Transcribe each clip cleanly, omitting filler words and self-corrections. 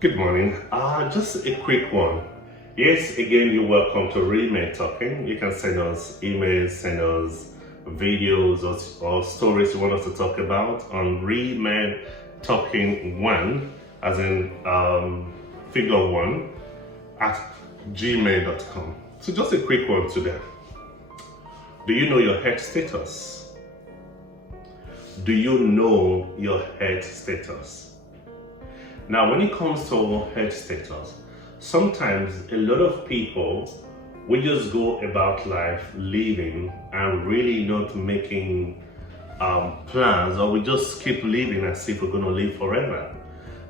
Good morning. Just a quick one. Yes, again, you're welcome to Real Talking. You can send us emails, send us videos or stories you want us to talk about on Real Talking 1, as in figure 1, at gmail.com. So just a quick one today. Do you know your health status? Do you know your health status? Now, when it comes to health status, sometimes a lot of people, we just go about life living and really not making plans, or we just keep living as if we're going to live forever.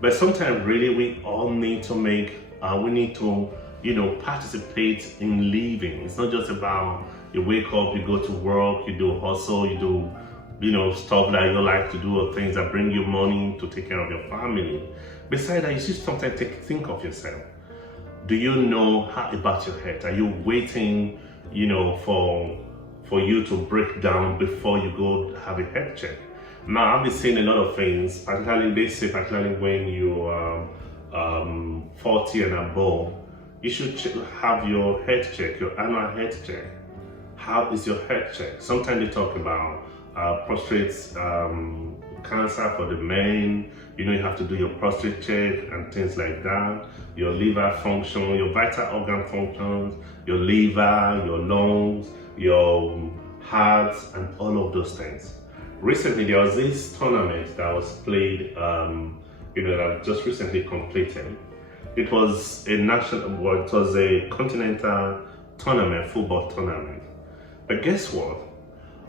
But sometimes really we all need to participate in living. It's not just about you wake up, you go to work, you do hustle, you do stuff that you like to do, or things that bring you money to take care of your family. Besides that, you should sometimes think of yourself. Do you know about your health? Are you waiting, for you to break down before you go have a health check? Now, I've been seeing a lot of things, particularly when you are 40 and above, you should have your health check, your annual health check. How is your health check? Sometimes they talk about prostate cancer for the men. You have to do your prostate check and things like that. Your liver function, your vital organ functions, your liver, your lungs, your heart, and all of those things. Recently, there was this tournament that was played, that just recently completed. It was a continental tournament, football tournament. But guess what?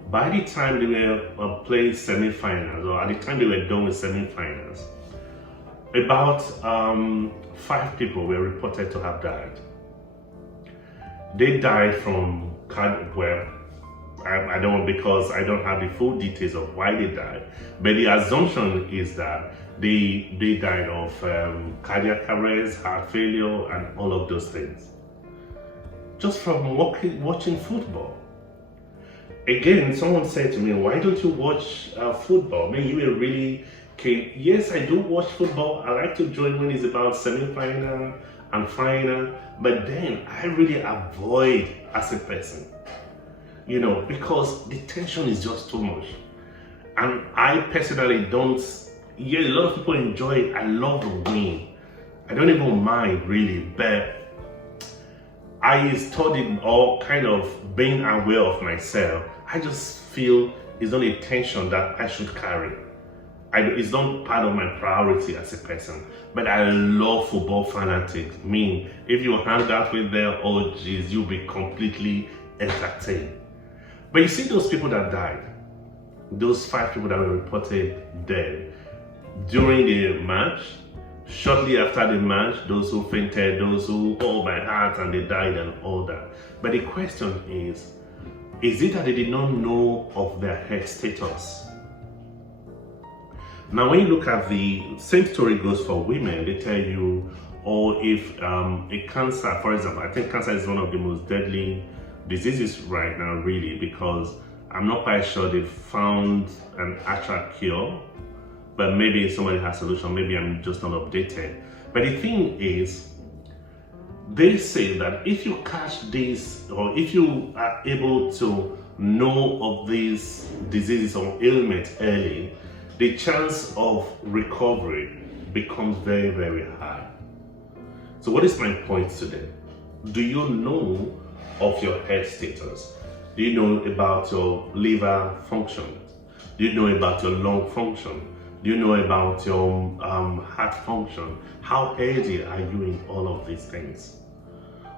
By the time they were playing semi-finals, or at the time they were done with semi-finals, about 5 people were reported to have died. They died from I don't, because I don't have the full details of why they died, but the assumption is that they died of cardiac arrest, heart failure, and all of those things, just from watching football. Again, someone said to me, why don't you watch football? Man, you were really keen. Yes, I do watch football. I like to join when it's about semi-final and final, but then I really avoid as a person, because the tension is just too much. And I personally don't, a lot of people enjoy it. I love the win. I don't even mind really, but I studied all kind of being aware of myself. I just feel it's not a tension that I should carry. It's not part of my priority as a person. But I love football fanatics. If you hang out with them, oh geez, you'll be completely entertained. But you see those people that died, those 5 people that were reported dead during the match, shortly after the match, those who fainted, those who, oh my heart, and they died and all that. But the question is it that they did not know of their health status? Now, when you look at the same story goes for women, they tell you, if a cancer, for example, I think cancer is one of the most deadly diseases right now, really, because I'm not quite sure they've found an actual cure. But maybe somebody has a solution, maybe I'm just not updated. But the thing is, they say that if you catch this, or if you are able to know of these diseases or ailments early, the chance of recovery becomes very, very high. So what is my point today? Do you know of your health status? Do you know about your liver function? Do you know about your lung function? Do you know about your heart function? How healthy are you in all of these things?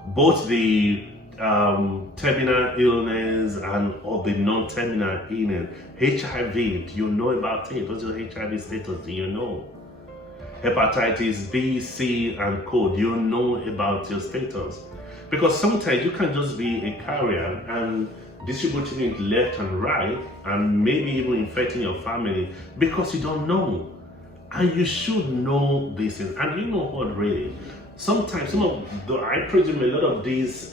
Both the terminal illness and all the non-terminal illness. HIV, do you know about it? What's your HIV status? Do you know? Hepatitis B, C, and Co. Do you know about your status? Because sometimes you can just be a carrier and distributing it left and right, and maybe even infecting your family because you don't know. And you should know this. And you know what, really? Sometimes, I presume a lot of these,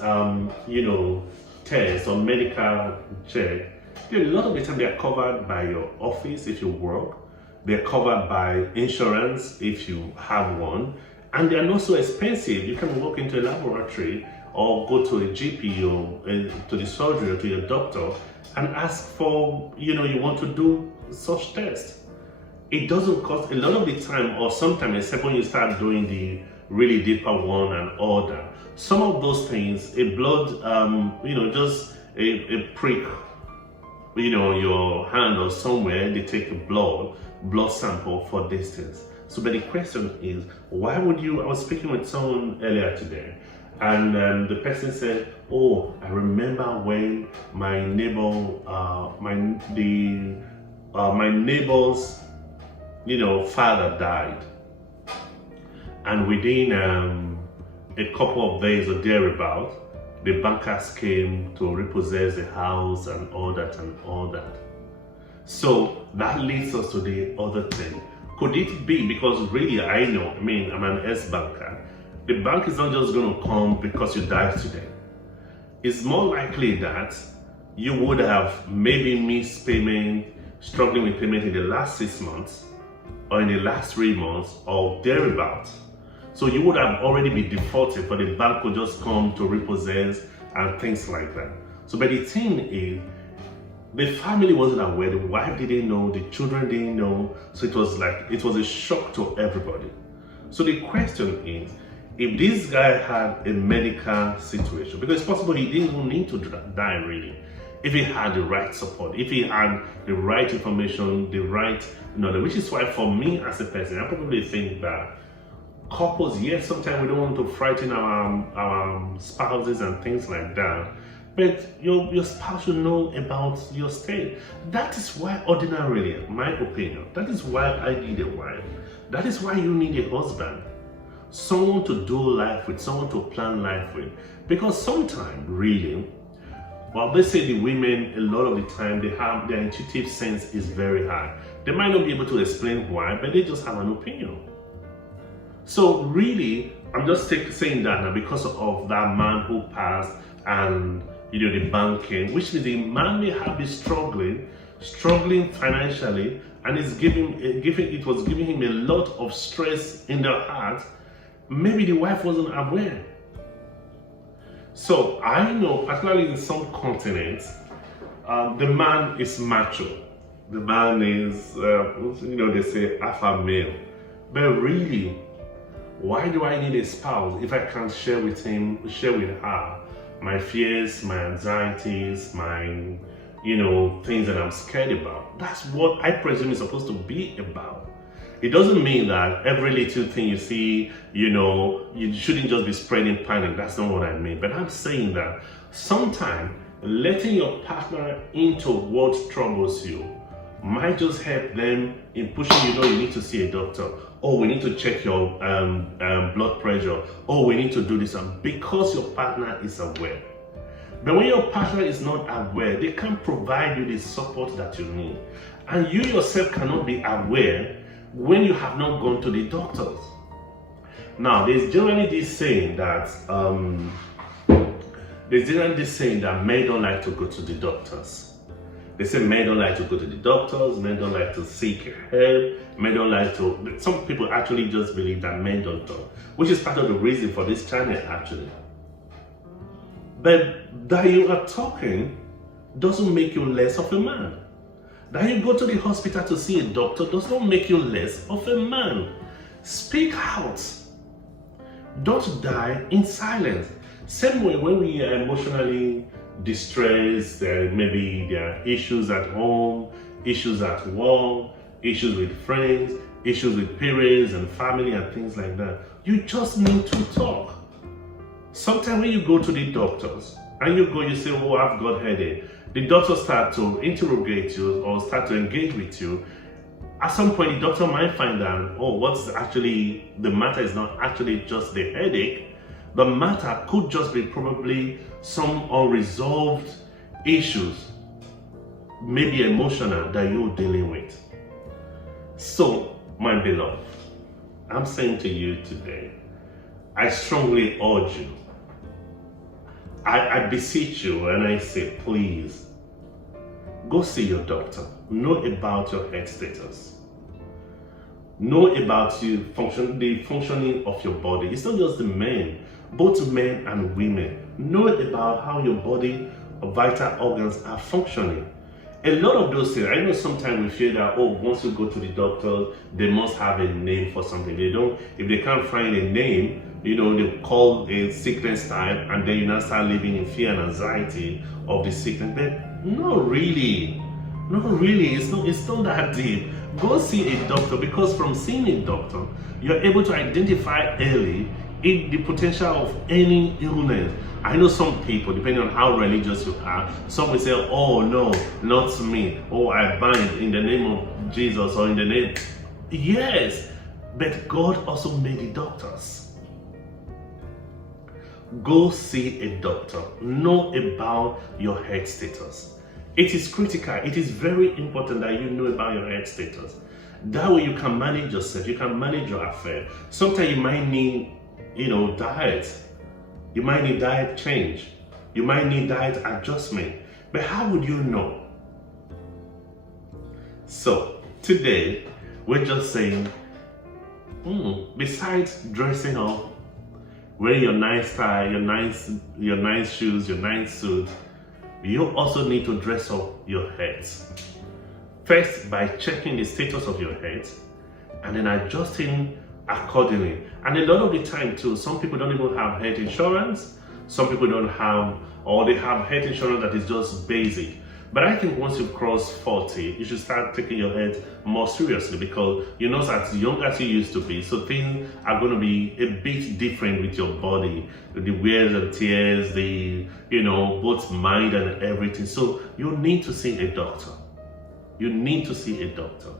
tests or medical check, a lot of the time they are covered by your office if you work. They're covered by insurance if you have one. And they are not so expensive. You can walk into a laboratory or go to a GP or to the surgery or to your doctor and ask for, you want to do such tests. It doesn't cost a lot of the time, or sometimes, except when you start doing the really deeper one and all that. Some of those things, a blood, just a prick, your hand or somewhere, they take a blood sample for these things. So, but the question is, why would you? I was speaking with someone earlier today, and the person said, "Oh, I remember when my neighbor, my neighbor's, father died, and within a couple of days or thereabout, the bankers came to repossess the house and all that and all that." So that leads us to the other thing. Could it be, because really I'm an ex-banker, the bank is not just going to come because you died today. It's more likely that you would have maybe missed payment, struggling with payment in the last 6 months or in the last 3 months or thereabouts. So you would have already been defaulted, but the bank could just come to repossess and things like that. So, but the thing is, the family wasn't aware, the wife didn't know, the children didn't know. So it was a shock to everybody. So the question is, if this guy had a medical situation, because it's possible he didn't even need to die really, if he had the right support, if he had the right information, the right knowledge, which is why for me as a person, I probably think that couples, yes, sometimes we don't want to frighten our spouses and things like that, but your spouse should know about your state. That is why ordinarily, my opinion, that is why I need a wife. That is why you need a husband. Someone to do life with, someone to plan life with. Because sometimes, really, well, they say the women, a lot of the time, they have their intuitive sense is very high. They might not be able to explain why, but they just have an opinion. So really, I'm just saying that now because of that man who passed and the banking, which means the man may have been struggling financially, and it was giving him a lot of stress in the heart. Maybe the wife wasn't aware. So I know, particularly in some continents, the man is macho. The man is, they say alpha male. But really, why do I need a spouse if I can't share with her my fears, my anxieties, my, things that I'm scared about? That's what I presume is supposed to be about. It doesn't mean that every little thing you see, you shouldn't just be spreading panic. That's not what I mean. But I'm saying that sometimes letting your partner into what troubles you might just help them in pushing you need to see a doctor. Oh, we need to check your blood pressure. Oh, we need to do this. Because your partner is aware. But when your partner is not aware, they can't provide you the support that you need. And you yourself cannot be aware when you have not gone to the doctors. Now, there's generally this saying that men don't like to go to the doctors. They say men don't like to go to the doctors, men don't like to seek help, men don't like to. Some people actually just believe that men don't talk, which is part of the reason for this channel actually. But that you are talking doesn't make you less of a man. That you go to the hospital to see a doctor does not make you less of a man. Speak out. Don't die in silence. Same way when we are emotionally distressed, maybe there are issues at home, issues at work, issues with friends, issues with parents and family and things like that. You just need to talk. Sometimes when you go to the doctors and you say, oh, I've got headache, the doctor start to interrogate you or start to engage with you. At some point, the doctor might find out, oh, what's actually, the matter is not actually just the headache. The matter could just be probably some unresolved issues, maybe emotional, that you're dealing with. So, my beloved, I'm saying to you today, I strongly urge you, I beseech you, and I say, please, go see your doctor. Know about your health status. Know about the functioning of your body. It's not just the men, both men and women. Know about how your body vital organs are functioning. A lot of those things, I know sometimes we feel that, oh, once you go to the doctor, they must have a name for something. If they can't find a name, they call a sickness type, and then you now start living in fear and anxiety of the sickness. But not really, it's not that deep. Go see a doctor, because from seeing a doctor, you're able to identify early the potential of any illness. I know some people, depending on how religious you are, some will say, oh no, not me. Oh, I bind in the name of Jesus, or in the name. Yes, but God also made the doctors. Go see a doctor. Know about your health status. It is critical. It is very important that you know about your health status. That way you can manage yourself. You can manage your affair. Sometimes you might need, diet. You might need diet change. You might need diet adjustment. But how would you know? So today, we're just saying, besides dressing up, wearing your nice tie, your nice shoes, your nice suit, you also need to dress up your health. First, by checking the status of your health, and then adjusting accordingly. And a lot of the time too, some people don't even have health insurance. Some people don't have, or they have health insurance that is just basic. But I think once you cross 40, you should start taking your health more seriously, because you're not as young as you used to be. So things are going to be a bit different with your body, the wears and tears, both mind and everything. So you need to see a doctor. You need to see a doctor.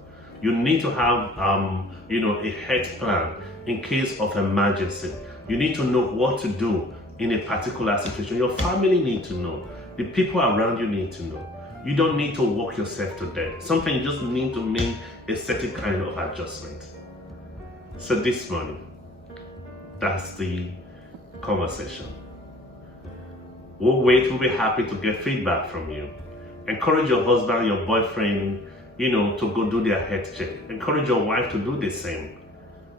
You need to have, a health plan in case of emergency. You need to know what to do in a particular situation. Your family need to know. The people around you need to know. You don't need to work yourself to death. Sometimes you just need to make a certain kind of adjustment. So this morning, that's the conversation. We'll be happy to get feedback from you. Encourage your husband, your boyfriend, to go do their health check. Encourage your wife to do the same.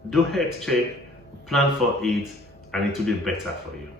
Do health check, plan for it, and it will be better for you.